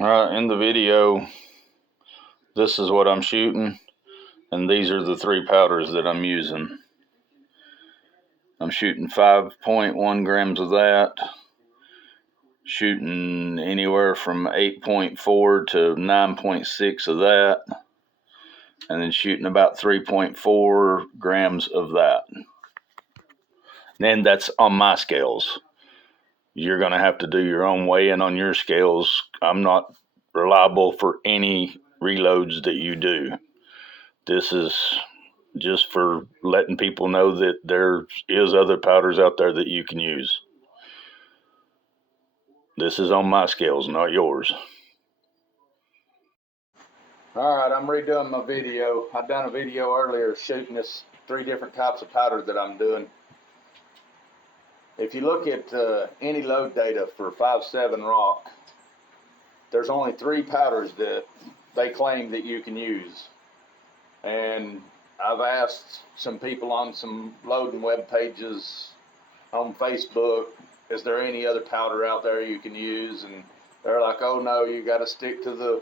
Alright, in the video, this is what I'm shooting, and these are the 3 powders that I'm using. I'm shooting 5.1 grams of that, shooting anywhere from 8.4 to 9.6 of that, and then shooting about 3.4 grams of that. And that's on my scales. You're going to have to do your own weighing on your scales. I'm not reliable for any reloads that you do. This is just for letting people know that there is other powders out there that you can use. This is on my scales, not yours. Alright, I'm redoing my video. I've done a video earlier shooting this 3 different types of powder that I'm doing. If you look at any load data for 5.7 Rock, there's only 3 powders that they claim that you can use. And I've asked some people on some loading web pages on Facebook, is there any other powder out there you can use? And they're like, oh no, you got to stick to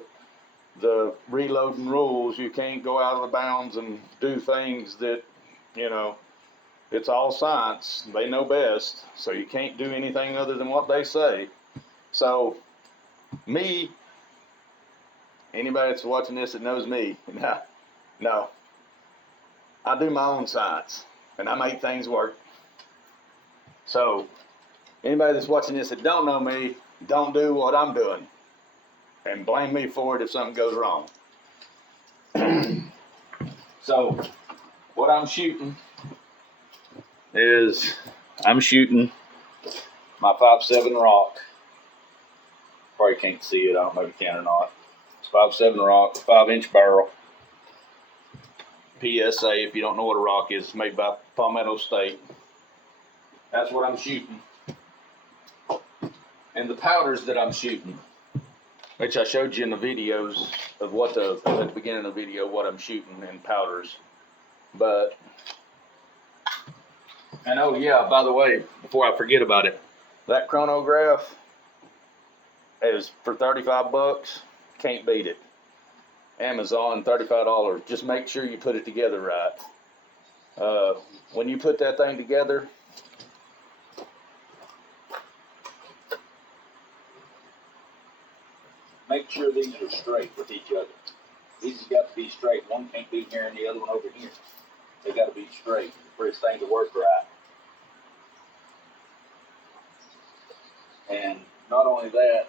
the reloading rules. You can't go out of the bounds and do things that, you know, it's all science. They know best. So you can't do anything other than what they say. So me, anybody that's watching this that knows me, no, I do my own science and I make things work. So anybody that's watching this that don't know me, don't do what I'm doing and blame me for it if something goes wrong. So what I'm shooting is I'm shooting my 5.7 Rock. Probably can't see it, I don't know if you can or not. It's 5.7 Rock, 5-inch barrel. PSA, if you don't know what a rock is, it's made by Palmetto State. That's what I'm shooting. And the powders that I'm shooting, which I showed you in the videos of at the beginning of the video, what I'm shooting in powders. But, and oh yeah, by the way, before I forget about it, that chronograph is for 35 bucks. Can't beat it. Amazon, $35. Just make sure you put it together right. When you put that thing together, make sure these are straight with each other. These have got to be straight. One can't be here and the other one over here. They got to be straight for this thing to work right. And not only that,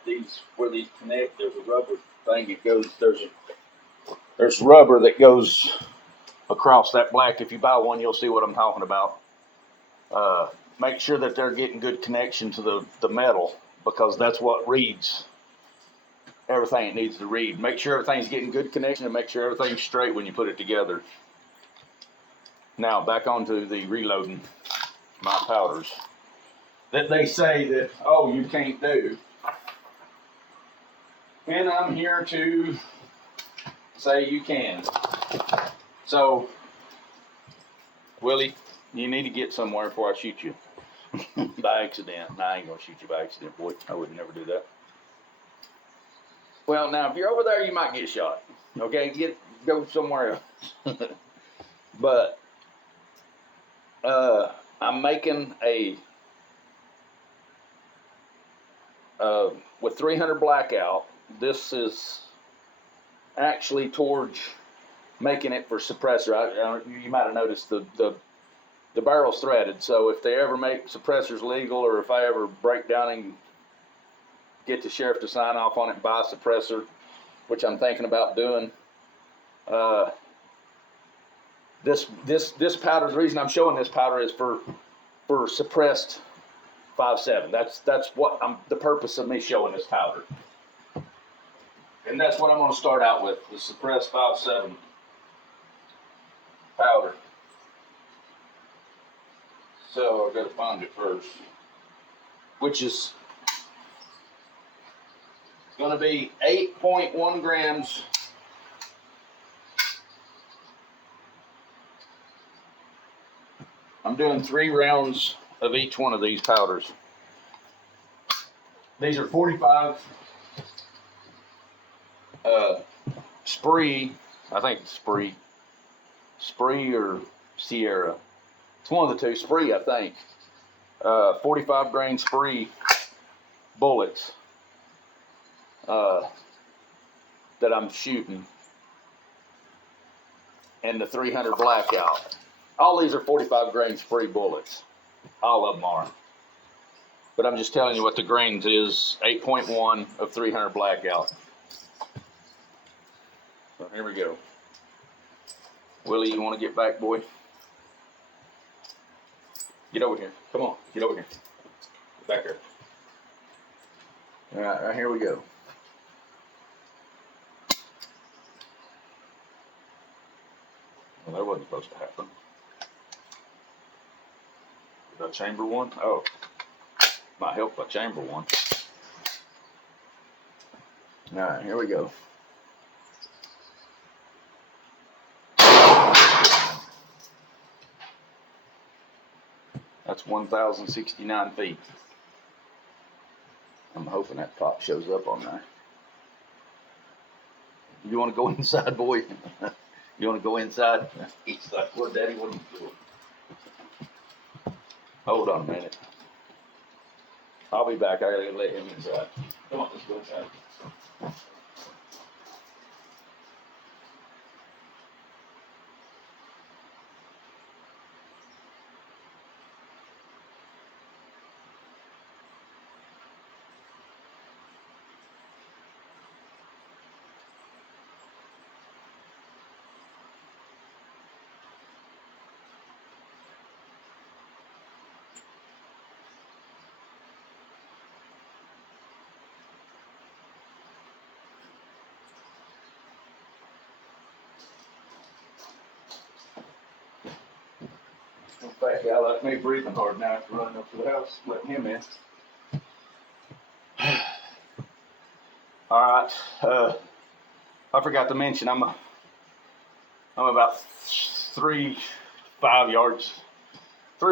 where these connect, there's a rubber thing that goes. There's rubber that goes across that black. If you buy one, you'll see what I'm talking about. Make sure that they're getting good connection to the metal, because that's what reads everything it needs to read. Make sure everything's getting good connection and make sure everything's straight when you put it together. Now back onto the reloading my powders that they say that, oh, you can't do. And I'm here to say you can. So, Willie, you need to get somewhere before I shoot you by accident. Nah, I ain't gonna shoot you by accident, boy. I would never do that. Well, now, if you're over there, you might get shot. Okay, go somewhere else. But I'm making with 300 blackout. This is actually towards making it for suppressor. You might have noticed the barrel's threaded. So if they ever make suppressors legal, or if I ever break down and get the sheriff to sign off on it and buy a suppressor, which I'm thinking about doing, this powder, the reason I'm showing this powder is for suppressed 5.7. That's what the purpose of me showing this powder. And that's what I'm going to start out with, the suppressed 5.7 powder. So I've got to find it first, which is going to be 8.1 grams. I'm doing 3 rounds of each one of these powders. These are 45 Spree, I think it's Spree or Sierra. It's one of the two. Spree, I think. 45 grain Spree bullets that I'm shooting, and the 300 blackout. All these are 45 grain Spree bullets. All of them are. But I'm just telling you what the grains is. 8.1 of 300 blackout. So here we go. Willie, you want to get back, boy? Get over here. Come on, get over here. Get back here. All right, here we go. Well, that wasn't supposed to happen. Did I chamber one? Oh, might help if I chamber one. All right, here we go. That's 1,069 feet. I'm hoping that pop shows up on there. You want to go inside, boy? You want to go inside? He's like, what, Daddy, what are you doing? Hold on a minute. I'll be back. I gotta let him inside. Come on, let's go inside. Fat guy like me breathing hard now after running up to the house, letting him in. All right. I forgot to mention I'm about 3 or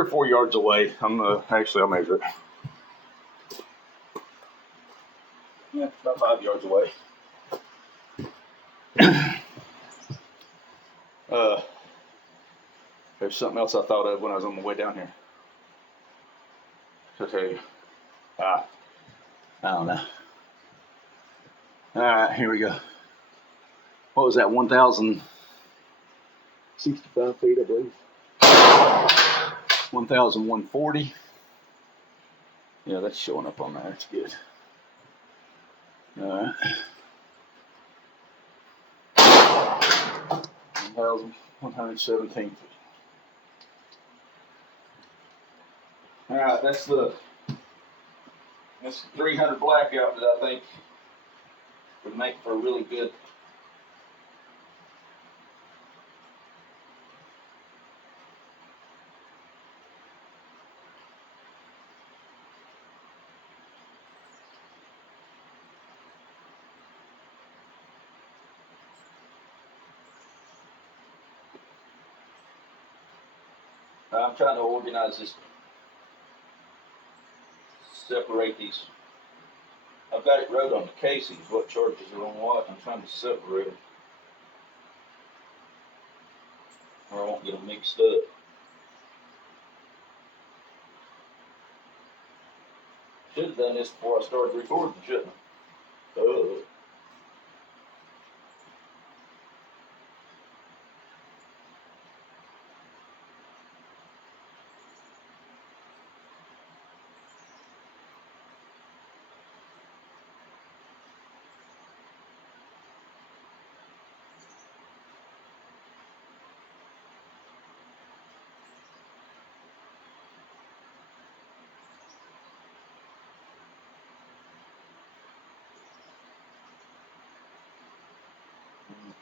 4 yards away. Actually I'll measure it. Yeah, about 5 yards away. There's something else I thought of when I was on my way down here. To tell you. I don't know. All right, here we go. What was that? 1,065 feet, I believe. 1,140. Yeah, that's showing up on there. That's good. All right. 1,117 feet. All right, that's the 300 blackout that I think would make for a really good. I'm trying to organize this, separate these. I've got it wrote on the casings what charges are on what. I'm trying to separate them, or I won't get them mixed up. Should have done this before I started recording, shouldn't I?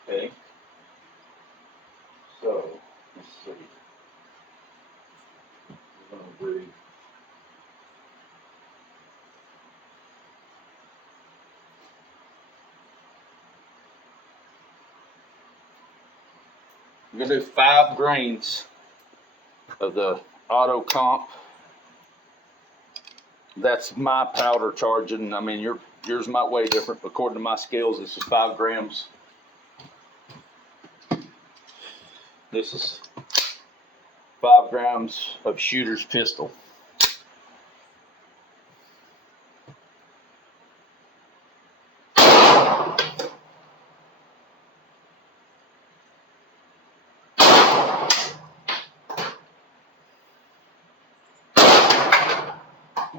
Okay. So, let's see. We're going to do. I'm going to do 5 grains of the Auto Comp that's my powder charging. I mean, yours might weigh different. According to my scales, this is 5 grams. This is 5 grams of shooter's pistol.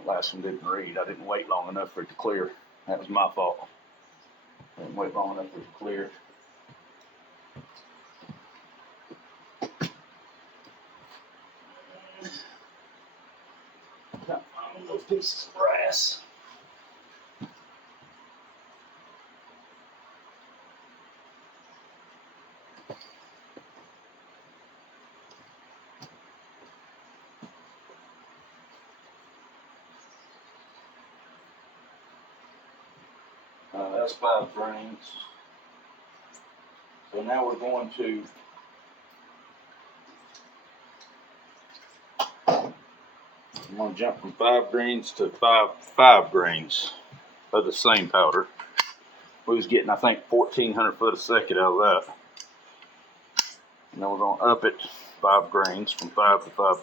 Last one didn't read. I didn't wait long enough for it to clear. That was my fault. I didn't wait long enough for it to clear. Got those pieces of brass. That's 5 grains. So now we're going to I'm going to jump from 5 grains to 5 grains of the same powder. We was getting, I think, 1,400 foot a second out of that. And then we're going to up it 5 grains from 5 to 5.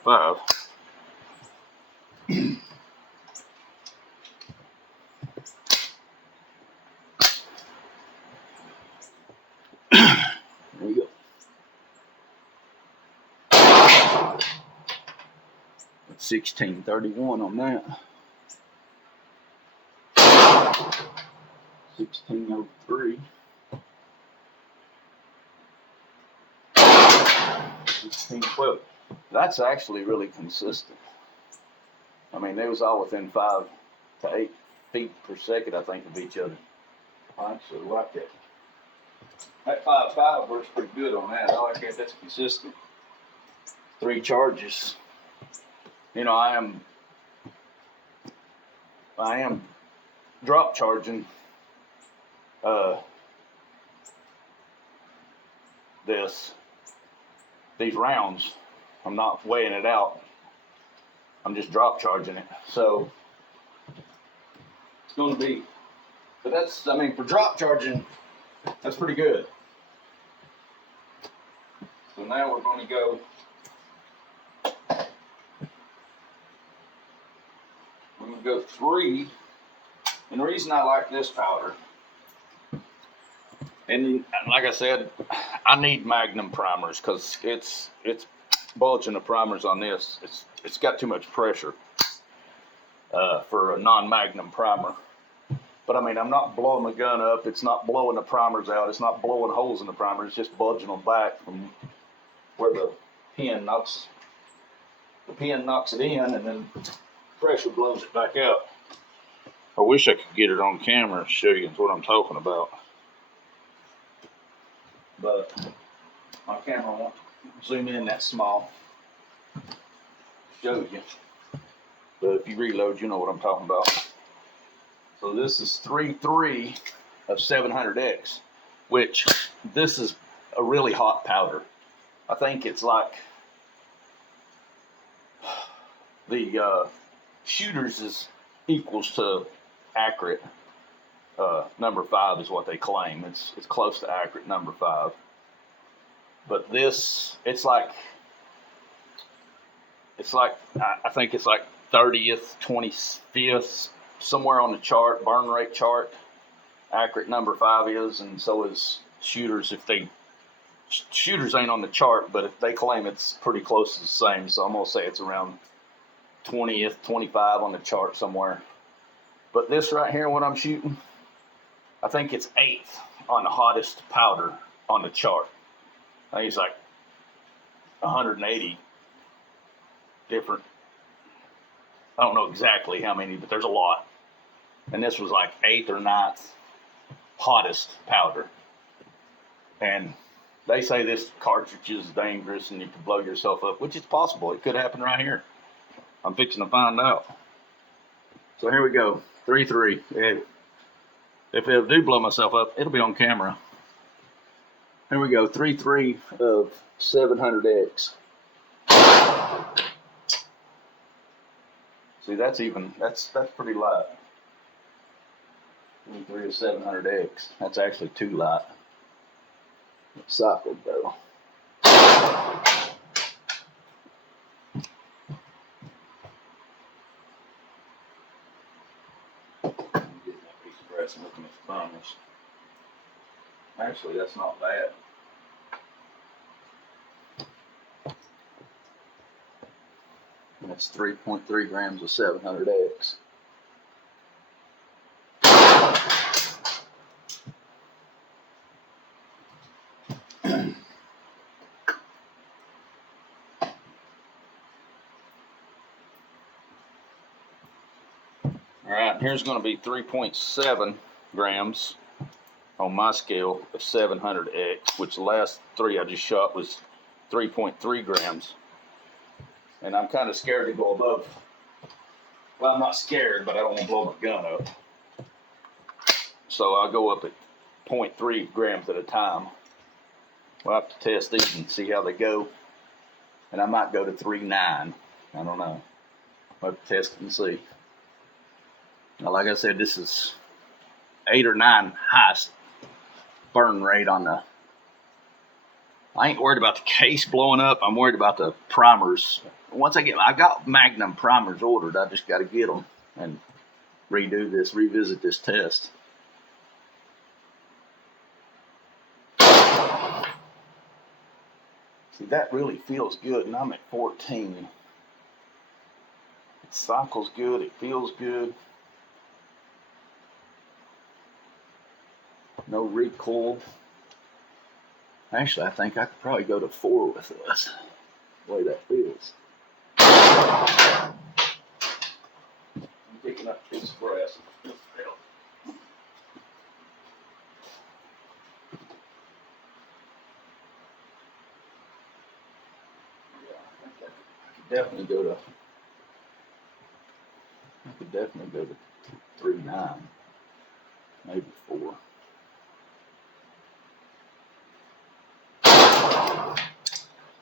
There we go. That's 1631 on that. 1603. 1612. That's actually really consistent. I mean, they was all within 5 to 8 feet per second, I think, of each other. I actually like that. That 5.5 works pretty good on that. I like that. That's consistent. 3 charges. You know, I am drop charging these rounds. I'm not weighing it out. I'm just drop charging it. So it's going to be, but that's, I mean, for drop charging, that's pretty good. So now we're going to go we're going to go 3. And the reason I like this powder, and like I said, I need Magnum primers because it's bulging the primers on this. It's got too much pressure for a non-Magnum primer. But I mean, I'm not blowing the gun up. It's not blowing the primers out. It's not blowing holes in the primer. It's just bulging them back from where the pin knocks it in, and then pressure blows it back out. I wish I could get it on camera and show you what I'm talking about, but my camera won't zoom in that small. Show you, but if you reload, you know what I'm talking about. So this is 3.3 of 700X, which this is a really hot powder. I think it's like the shooters is equals to accurate number 5 is what they claim. It's close to accurate number 5. But this, it's like I think it's like 30th, 25th, somewhere on the chart, burn rate chart. Accurate number 5 is, and so is shooters. Shooters ain't on the chart, but if they claim it's pretty close to the same, so I'm gonna say it's around 20th, 25 on the chart somewhere. But this right here, what I'm shooting, I think it's 8th on the hottest powder on the chart. I think it's like 180 different. I don't know exactly how many, but there's a lot. And this was like 8th or 9th hottest powder. And they say this cartridge is dangerous and you can blow yourself up, which is possible. It could happen right here. I'm fixing to find out. So here we go, 3.3. If I do blow myself up, it'll be on camera. Here we go, 3.3 of 700X. See, that's pretty light. 23 of 700X. That's actually too light. It's cycled though. Getting that piece of brass and looking at the thumbs. Actually, that's not bad. And that's 3.3 grams of 700X. All right, here's going to be 3.7 grams on my scale of 700X, which the last three I just shot was 3.3 grams. And I'm kind of scared to go above. Well, I'm not scared, but I don't want to blow my gun up. So I'll go up at 0.3 grams at a time. We'll have to test these and see how they go. And I might go to 3.9. I don't know. We'll have to test it and see. Now, like I said, this is 8 or 9 highest burn rate on the. I ain't worried about the case blowing up. I'm worried about the primers. Once I got Magnum primers ordered. I just got to get them and revisit this test. See, that really feels good, and I'm at 14. It cycles good. It feels good. No recoil. Actually, I think I could probably go to 4 with this. The way that feels. I'm picking up a piece of brass. Definitely go to. I could definitely go to 3.9, maybe 4.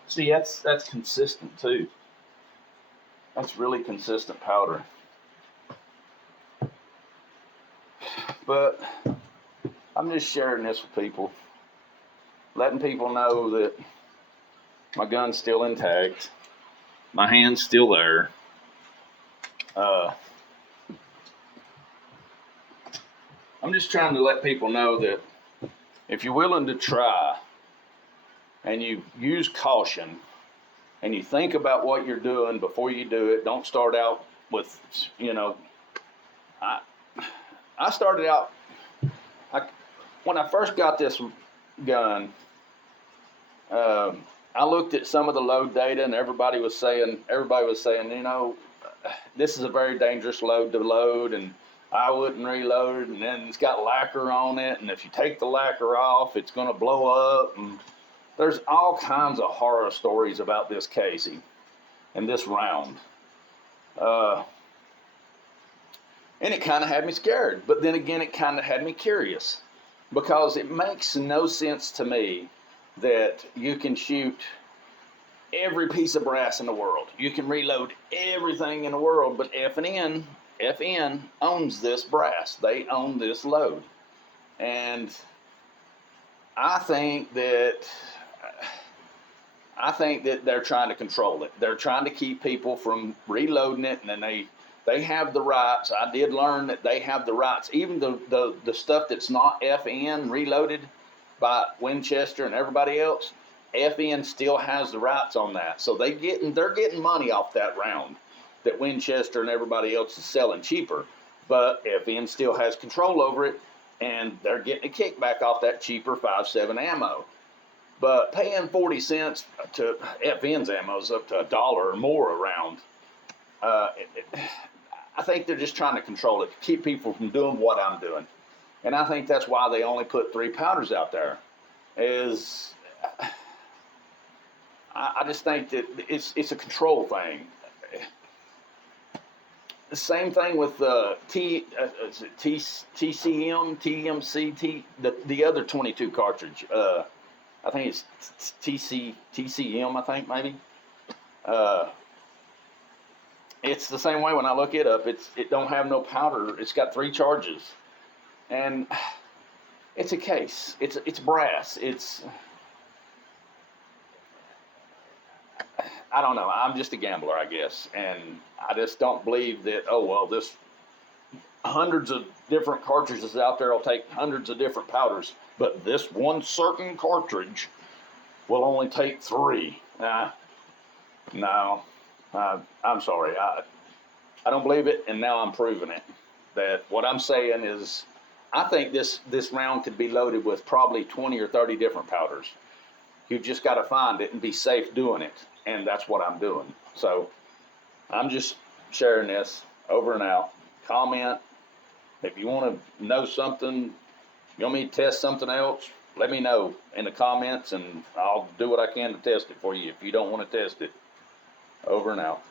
See, that's consistent too. That's really consistent powder. But I'm just sharing this with people, letting people know that my gun's still intact, my hand's still there. I'm just trying to let people know that if you're willing to try and you use caution and you think about what you're doing before you do it, don't start out with, I started out, when I first got this gun, I looked at some of the load data and everybody was saying, this is a very dangerous load to load, and I wouldn't reload it, and then it's got lacquer on it, and if you take the lacquer off, it's going to blow up, and there's all kinds of horror stories about this casing and this round. And it kind of had me scared, but then again, it kind of had me curious, because it makes no sense to me that you can shoot every piece of brass in the world. You can reload everything in the world, but FN owns this brass. They own this load. And I think that they're trying to control it. They're trying to keep people from reloading it, and then they have the rights. I did learn that they have the rights. Even the stuff that's not FN reloaded by Winchester and everybody else, FN still has the rights on that. So they're getting money off that round that Winchester and everybody else is selling cheaper. But FN still has control over it, and they're getting a kickback off that cheaper 5.7 ammo. But paying 40 cents to FN's ammo is up to $1 or more a round. I think they're just trying to control it, to keep people from doing what I'm doing. And I think that's why they only put 3 powders out there. I just think that it's a control thing. The same thing with TCM, TMC, the other 22 cartridge. I think it's TCM, I think maybe. it's the same way when I look it up. It don't have no powder. It's got 3 charges, and it's a case. It's brass. I don't know. I'm just a gambler, I guess, and I just don't believe that. Oh well, this hundreds of different cartridges out there will take hundreds of different powders, but this one certain cartridge will only take 3. No, I'm sorry. I don't believe it, and now I'm proving it. That what I'm saying is, I think this round could be loaded with probably 20 or 30 different powders. You just got to find it and be safe doing it, and that's what I'm doing. So I'm just sharing this. Over and out. Comment if you want to know something. You want me to test something else? Let me know in the comments, and I'll do what I can to test it for you if you don't want to test it. Over and out.